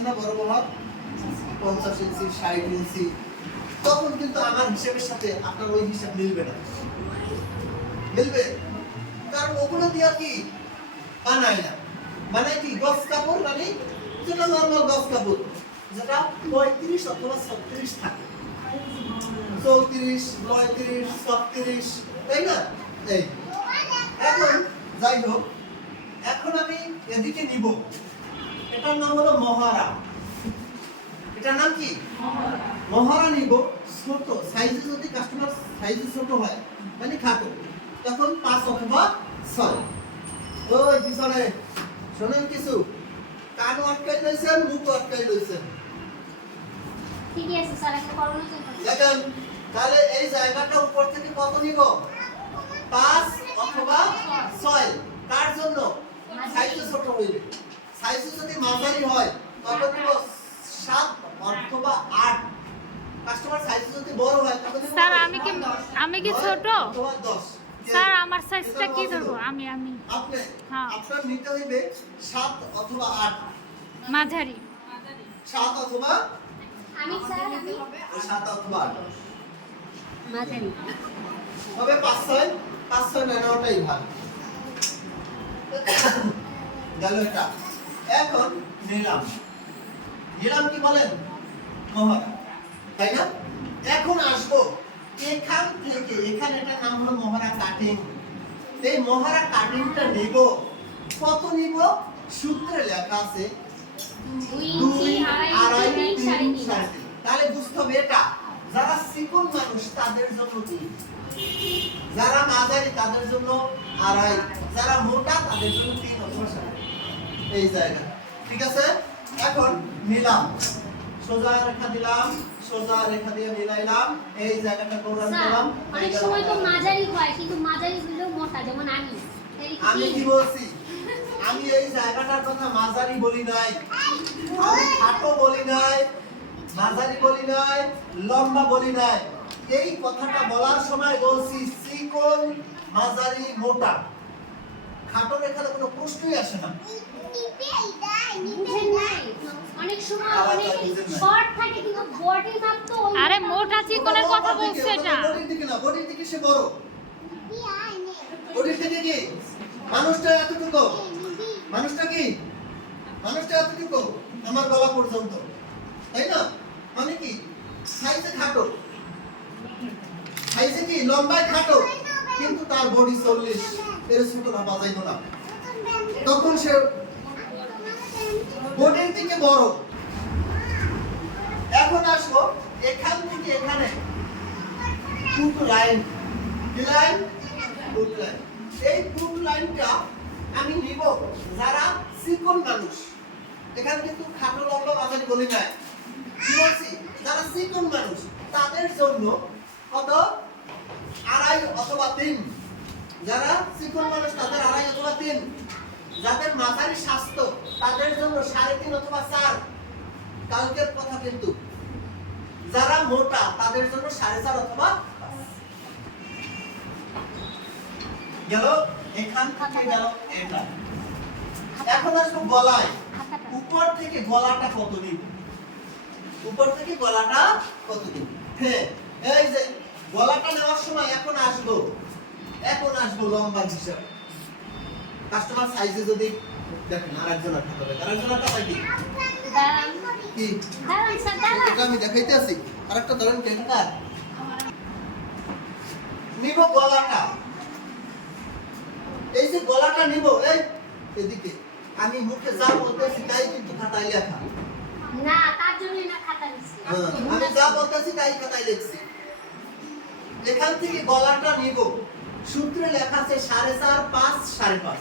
আছে না বড় বড় পঞ্চাশ ইঞ্চি, ষাট ইঞ্চি। তখন কিন্তু আমার হিসাবের সাথে আপনার ওই হিসাব মিলবে না। মিলবে? কারণ ওগুলো দিয়া কি বানায় না। মানে কি গস কাপড় মানে যেটা নর্মাল গস কাপড়, যেটা পঁয়ত্রিশ অথবা ছত্রিশ থাকে। চৌত্রিশ, পঁয়ত্রিশ, ছত্রিশ, তাই না? এই। এখন যাই হোক, এখন আমি এদিকে নিব। এটার নাম হলো মহারা। এটার নাম কি? মহারা নিব ছোট সাইজে যদি কাস্টমার সাইজে ছোট হয় মানে খাটো। তখন পাঁচ অথবা ছয়। ওই পিছনে শোনেন কিছু। কান আটকাই লইছেন মুখ আটকাই লইছেন। ঠিকই আছে স্যার একটা করোনা দেখেন তাহলে এই জায়গাটা উপর থেকে কত নিব? পাঁচ অথবা ছয়। কার জন্য? সাইজে ছোট হইবে সাইজে যদি মাঝারি হয় তখন নিব সাত অথবা আট। কাস্টমার সাইজ যদি বড় হয় নিব স্যার আমি কি আমি কি ছোট? অথবা দশ। স্যার আমার সাইজটা কি ধরবো? আমি আমি আপনি হ্যাঁ। আপনার নিতে হইবে সাত অথবা আট। মাঝারি। সাত অথবা আমি স্যার আমি সাত অথবা আট। মাঝারি। তবে পাঁচ ছয় পাঁচ ছয় না নেওয়াটাই ভালো। গেল এটা। এখন নিলাম। নিলাম কি বলেন? মহারা তাই না? এখন আসব এখান থেকে। এখানে এটা নাম হলো মহারা কাটিং এই মহারা কাটিংটা নিব। কত নিব? সূত্রে লেখা আছে দুই আড়াই তিন সাড়ে তাহলে বুঝতে হবে এটা। যারা চিকন মানুষ তাদের জন্য কি? যারা মাঝারি তাদের জন্য আড়াই। যারা মোটা তাদের জন্য তিন অথবা। এই জায়গা। ঠিক আছে? এখন নিলাম সোজা রেখা দিলাম সোজা রেখা দিয়ে মিলাইলাম। এই জায়গাটা স্যার করলাম অনেক সময় তো মাঝারি হয় কিন্তু মাঝারি হলেও মোটা যেমন আমি। আমি কি বলছি? আমি এই জায়গাটার কথা মাঝারি বলি নাই। আমি খাটো বলি নাই মাঝারি বলি নাই লম্বা বলি নাই। এই কথাটা বলার সময় বলছি চিকন মাঝারি মোটা। প্রশ্নই আসে না। আরে মোটা চিকনের কথা বলছে এটা? বডির দিকে না বডির দিকে সে বড়। বডির থেকে কি? মানুষটা এতটুকু? মানুষটা কি? মানুষটা এতটুকু? আমার গলা পর্যন্ত। তাই না? মানে কি? সাইজে খাটো। সাইজে কি? লম্বায় খাটো। কিন্তু তার বডি চল্লিশ। এর ছোট না বাজাইতো না। তখন সে বোর্ডের দিকে বড়। এখন আসব এখান থেকে এখানে। টুট লাইন লাইন টুট লাইন এই টুট লাইনটা আমি নিব যারা চিকন মানুষ। এখানে কিন্তু খাটো লম্বা মাঝারি বলি নাই। কি বলছি? যারা চিকন মানুষ, তাদের জন্য কত? আড়াই অথবা তিন। যারা চিকন মানুষ, তাদের আড়াই অথবা তিন। যাদের মাঝারি স্বাস্থ্য তাদের জন্য সাড়ে তিন অথবা চার। কালকের কথা কিন্তু। যারা মোটা তাদের জন্য সাড়ে চার অথবা গেল? এখান থেকে গেল এটা। এখন আসব গলায়। উপর থেকে গলাটা কত নিব উপর থেকে গলাটা কত নিব হ্যাঁ এই যে গলাটা নেওয়ার সময় এখন আসব। এখন আসব লম্বা হিসাব। কাস্টমার সাইজে যদি দেখেন কি? এটা আমি দেখাইতে আছি। আরেকটা ধরেন কেনকার নিব গলাটা। এই যে গলাটা নিব এই এদিকে। আমি মুখে যা বলতেছি তাই কিন্তু খাতায় লেখা। না তার জন্য না খাতা নিচ্ছি হ্যাঁ, আমি যা বলতেছি তাই খাতায় লিখছি। এখান থেকে গলাটা নিব। সূত্রে লেখা আছে সাড়ে চার, পাঁচ, সাড়ে পাঁচ।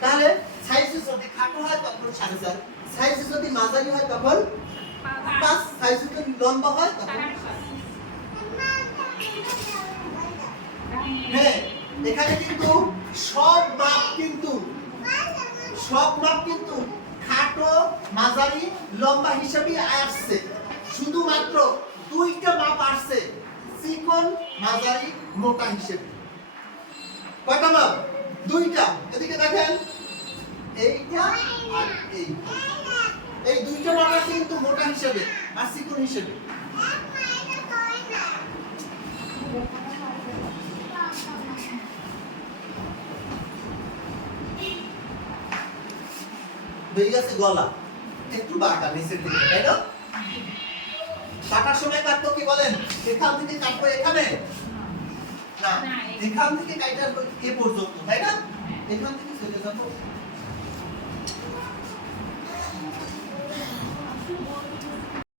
তাহলে সাইজ যদি খাটো হয় তখন সাড়ে চার। সাইজ যদি মাঝারি হয় তখন পাঁচ। সাইজ যদি লম্বা হয় তখন হ্যাঁ এখানে কিন্তু সব মাপ কিন্তু, সব মাপ কিন্তু খাটো, মাঝারি, লম্বা হিসাবে আসছে। শুধুমাত্র দুইটা মাপ আসছে। চিকন মাঝারি মোটা হিসেবে। কয়টা মাপ দুইটা। এদিকে দেখেন। এইটা আর এইটা। হিসেবে, আর চিকন হিসেবে। হয়ে গেছে গলা। একটু বাঁকা, নিচের দিকে, তাই না? কাটার সময় কাটতো কি বলেন? এখান থেকে কাটবো এখানে? না এখান থেকে কাটার এ পর্যন্ত তাই না? এখান থেকে চলে যাব।